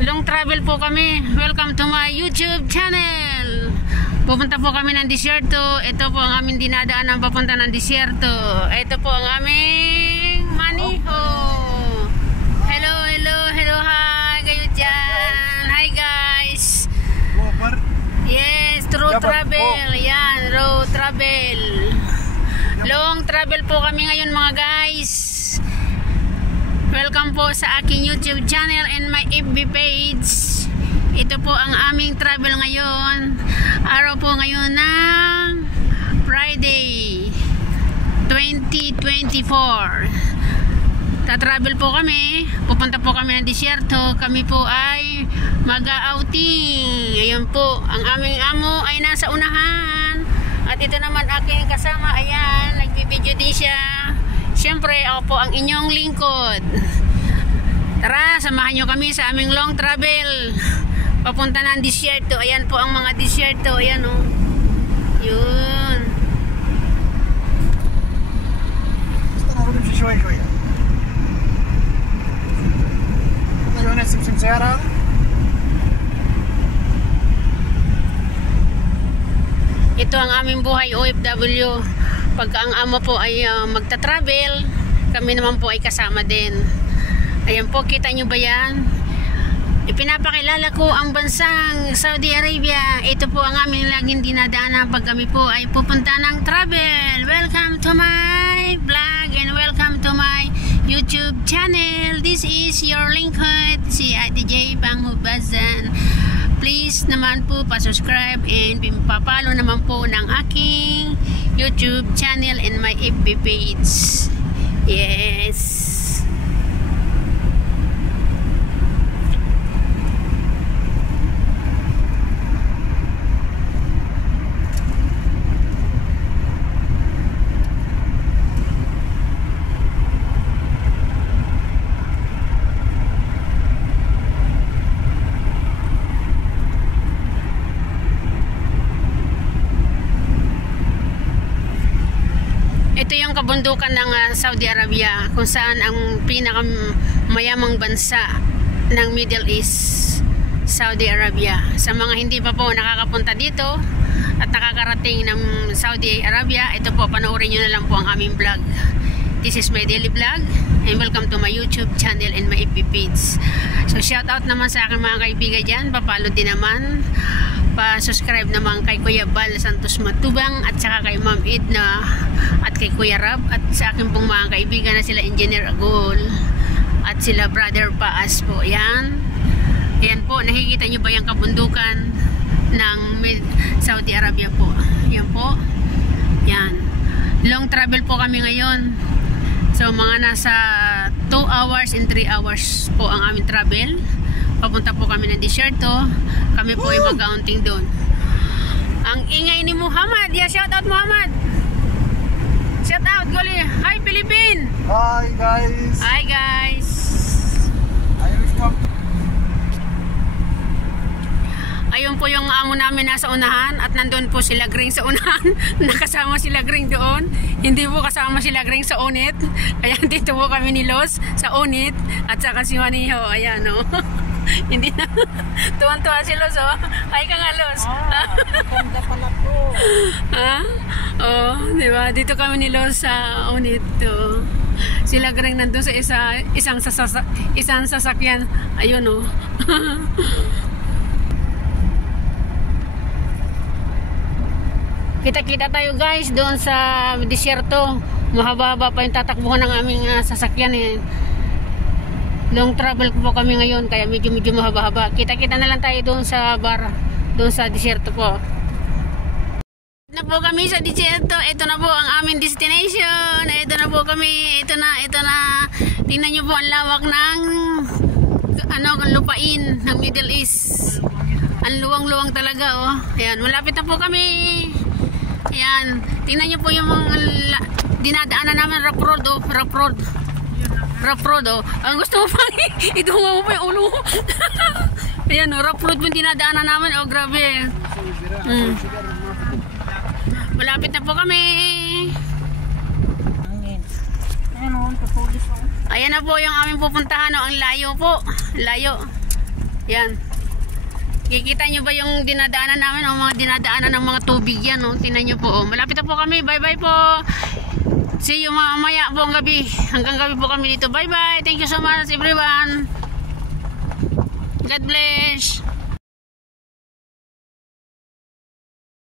Long travel po kami. Welcome to my YouTube channel. Pupunta po kami ng disyerto. Ito po ang aming dinadaanan papunta ng disyerto. Ito po ang aming maniho. Hello, hello, hello, hi kayo dyan. Hi guys. Yes, road travel. Yan, road travel. Long travel po kami ngayon mga guys. Welcome po sa aking YouTube channel and my FB page. Ito po ang aming travel ngayon. Araw po ngayon ng Friday 2024. Tatravel po kami. Pupunta po kami ng disyerto. Kami po ay mag-outing. Ayan po, ang aming amo ay nasa unahan. At ito naman aking kasama. Ayan, nagbibideo din siya. Siyempre, ako po ang inyong lingkod. Tara, samahan nyo kami sa aming long travel. Papunta ng disyerto. Ayan po ang mga disyerto. Ayan o. Yun. Ito ang aming buhay OFW. Pagka ang amo po ay magta-travel, kami naman po ay kasama din. Ayan po, kita nyo ba yan? Ipinapakilala ko ang bansang Saudi Arabia. Ito po ang aming laging dinadaanan pag kami po ay pupunta ng travel. Welcome to my vlog and welcome to my YouTube channel. This is your lingkod, si Ate J. Panghubazan. Please naman po pa-subscribe and papalo naman po ng aking YouTube channel and my FB page. Yes. Ito yung kabundukan ng Saudi Arabia, kung saan ang pinakamayamang bansa ng Middle East, Saudi Arabia. Sa mga hindi pa po nakakapunta dito at nakakarating ng Saudi Arabia, ito po, panoorin nyo na lang po ang aming vlog. This is my daily vlog and welcome to my YouTube channel and my FB page. So shout out naman sa aking mga kaibigan dyan, papalo din naman, pa-subscribe naman kay Kuya Bal Santos Matubang at saka kay Ma'am Edna at kay Kuya Rab at sa aking pong mga kaibigan na sila Engineer Agol at sila Brother Paas po. Yan. Yan po, nakikita nyo ba yung kabundukan ng Saudi Arabia po? Yan po. Yan. Long travel po kami ngayon. So mga nasa 2 hours and 3 hours po ang aming travel. Papunta po kami ng disyerto. Kami po ay mag-outing doon. Ang ingay ni Muhammad. Yeah, shout out Muhammad. Shout out, Goli. Hi Philippine. Hi guys. Hi guys. Ayun po yung amo namin nasa unahan at nandun po sila Gring sa unahan. Nakasama sila Gring doon. Hindi po kasama sila Gring sa unit. Kaya dito po kami ni Los sa unit at saka si Maniho. Ayan o. Hindi na. Tuwan-tuwa si Los o. Ay ka nga Los. Ganda pala po. Ha? Oh, diba? Dito kami ni Los sa unit. Oh. Sila Gring nandun sa isang sasakyan. Ayun o. Kita-kita tayo guys doon sa disyerto. Mahaba-haba pa yung tatakbuhan ng aming sasakyan eh. Long travel po kami ngayon kaya medyo mahaba-haba. Kita-kita na lang tayo doon sa bar, doon sa disyerto po. Na po kami sa disyerto. Ito na po ang aming destination. Ito na po kami. Ito na. Tingnan nyo po ang lawak ng lupain ng Middle East. Ang luwang-luwang talaga oh. Ayan, malapit na po kami. Ayan, tingnan nyo po yung mga dinadaanan namin, rough road oh, rough road oh. Ang gusto mo pang idunga mo pa yung ulo. Ayan oh, rough road yung dinadaanan namin oh, grabe. Malapit na po kami. Ayan na po yung aming pupuntahan oh, ang layo po, layo. Yan. Kikita nyo ba yung dinadaanan namin o mga dinadaanan ng mga tubig yan, oh. Tingnan nyo po, oh. Malapit na po kami. Bye-bye po. See you mamaya po ang gabi. Hanggang gabi po kami dito. Bye-bye. Thank you so much everyone. God bless.